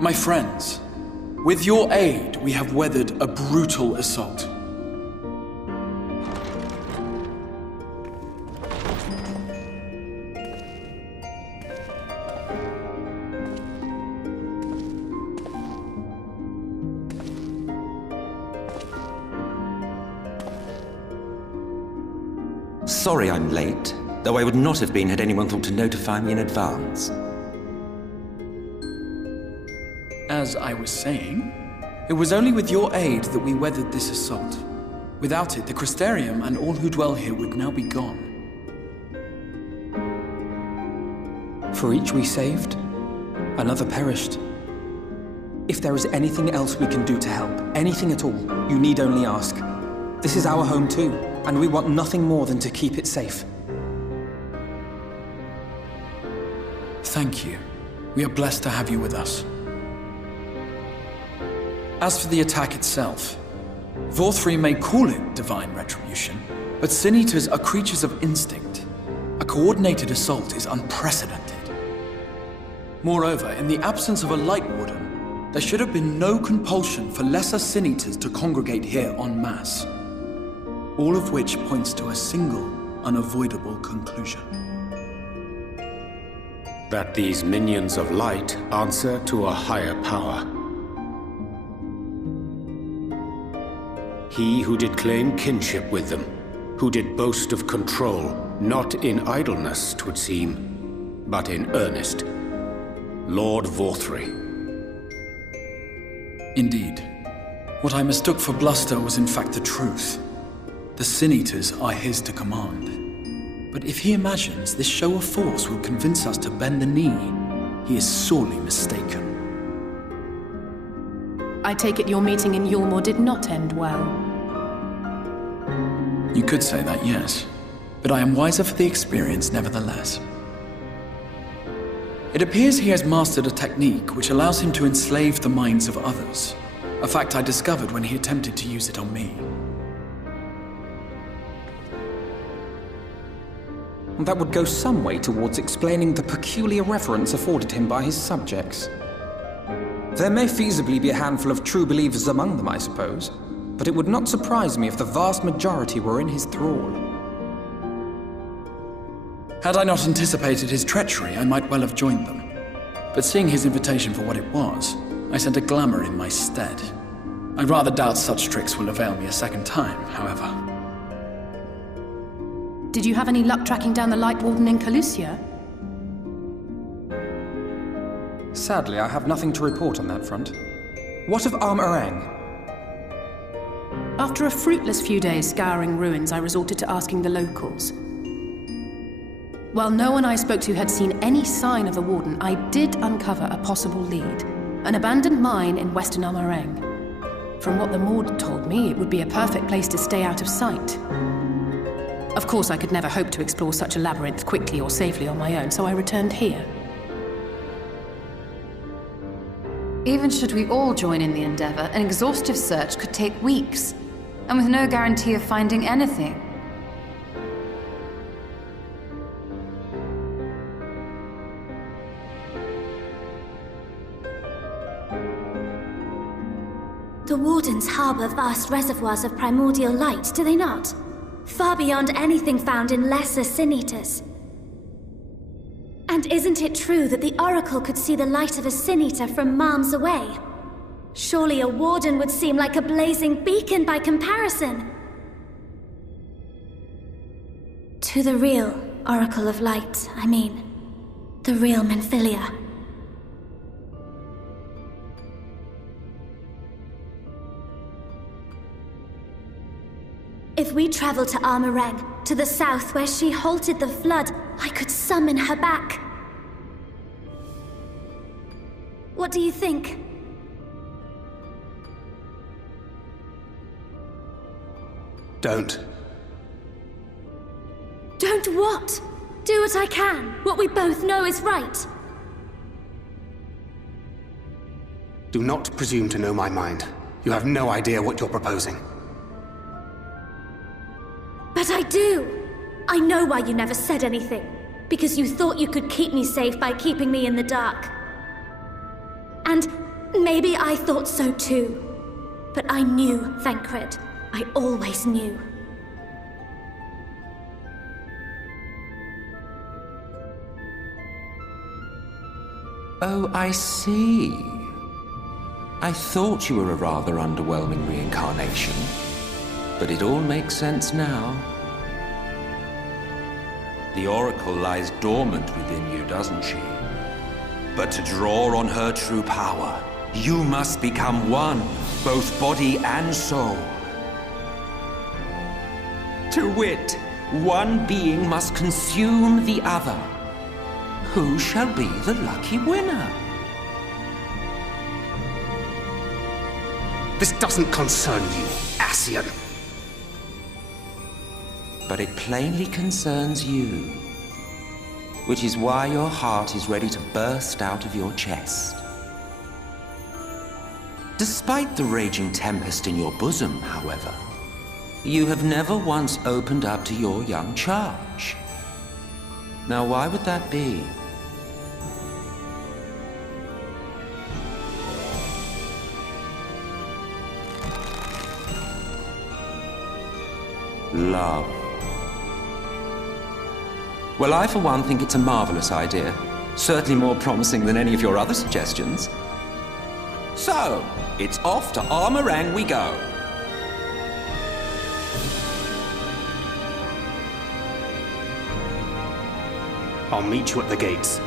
My friends, with your aid, we have weathered a brutal assault. Sorry I'm late, though I would not have been had anyone thought to notify me in advance. As I was saying, it was only with your aid that we weathered this assault. Without it, the Crystarium and all who dwell here would now be gone. For each we saved, another perished. If there is anything else we can do to help, anything at all, you need only ask. This is our home too, and we want nothing more than to keep it safe. Thank you. We are blessed to have you with us. As for the attack itself, Vorthri may call it divine retribution, but Sin Eaters are creatures of instinct. A coordinated assault is unprecedented. Moreover, in the absence of a Light Warden, there should have been no compulsion for lesser Sin Eaters to congregate here en masse. All of which points to a single, unavoidable conclusion. That these minions of light answer to a higher power. He who did claim kinship with them, who did boast of control, not in idleness, 'twould seem, but in earnest. Lord Vorthri. Indeed. What I mistook for bluster was in fact the truth. The Sin Eaters are his to command. But if he imagines this show of force will convince us to bend the knee, he is sorely mistaken. I take it your meeting in Yulmore did not end well. You could say that, yes. But I am wiser for the experience nevertheless. It appears he has mastered a technique which allows him to enslave the minds of others. A fact I discovered when he attempted to use it on me. That would go some way towards explaining the peculiar reverence afforded him by his subjects. There may feasibly be a handful of true believers among them, I suppose, but it would not surprise me if the vast majority were in his thrall. Had I not anticipated his treachery, I might well have joined them. But seeing his invitation for what it was, I sent a glamour in my stead. I rather doubt such tricks will avail me a second time, however. Did you have any luck tracking down the Light Warden in Calusia? Sadly, I have nothing to report on that front. What of Arm Arang? After a fruitless few days scouring ruins, I resorted to asking the locals. While no one I spoke to had seen any sign of the Warden, I did uncover a possible lead. An abandoned mine in Western Amareng. From what the Maud told me, it would be a perfect place to stay out of sight. Of course, I could never hope to explore such a labyrinth quickly or safely on my own, so I returned here. Even should we all join in the endeavor, an exhaustive search could take weeks, and with no guarantee of finding anything. The Wardens harbor vast reservoirs of primordial light, do they not? Far beyond anything found in lesser sin-eaters. And isn't it true that the Oracle could see the light of a sin-eater from miles away? Surely a Warden would seem like a blazing beacon by comparison. To the real Oracle of Light, I mean. The real Menphilia. If we travel to Amareng, to the south where she halted the flood, I could summon her back. What do you think? Don't. Don't what? Do what I can. What we both know is right. Do not presume to know my mind. You have no idea what you're proposing. But I do! I know why you never said anything. Because you thought you could keep me safe by keeping me in the dark. And maybe I thought so too. But I knew, Thancred. I always knew. Oh, I see. I thought you were a rather underwhelming reincarnation. But it all makes sense now. The Oracle lies dormant within you, doesn't she? But to draw on her true power, you must become one, both body and soul. To wit, one being must consume the other. Who shall be the lucky winner? This doesn't concern you, Ascian. But it plainly concerns you. Which is why your heart is ready to burst out of your chest. Despite the raging tempest in your bosom, however, you have never once opened up to your young charge. Now, why would that be? Love. Well, I for one think it's a marvelous idea. Certainly more promising than any of your other suggestions. So, it's off to Amareng we go. I'll meet you at the gates.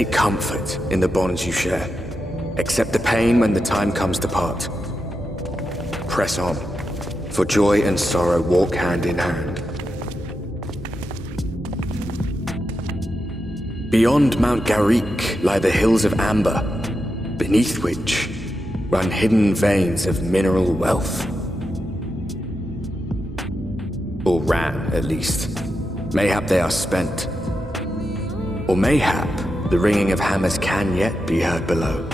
Take comfort in the bonds you share. Accept the pain when the time comes to part. Press on, for joy and sorrow walk hand in hand. Beyond Mount Garrick lie the hills of amber, beneath which run hidden veins of mineral wealth. Or ran, at least. Mayhap they are spent. Or mayhap the ringing of hammers can yet be heard below.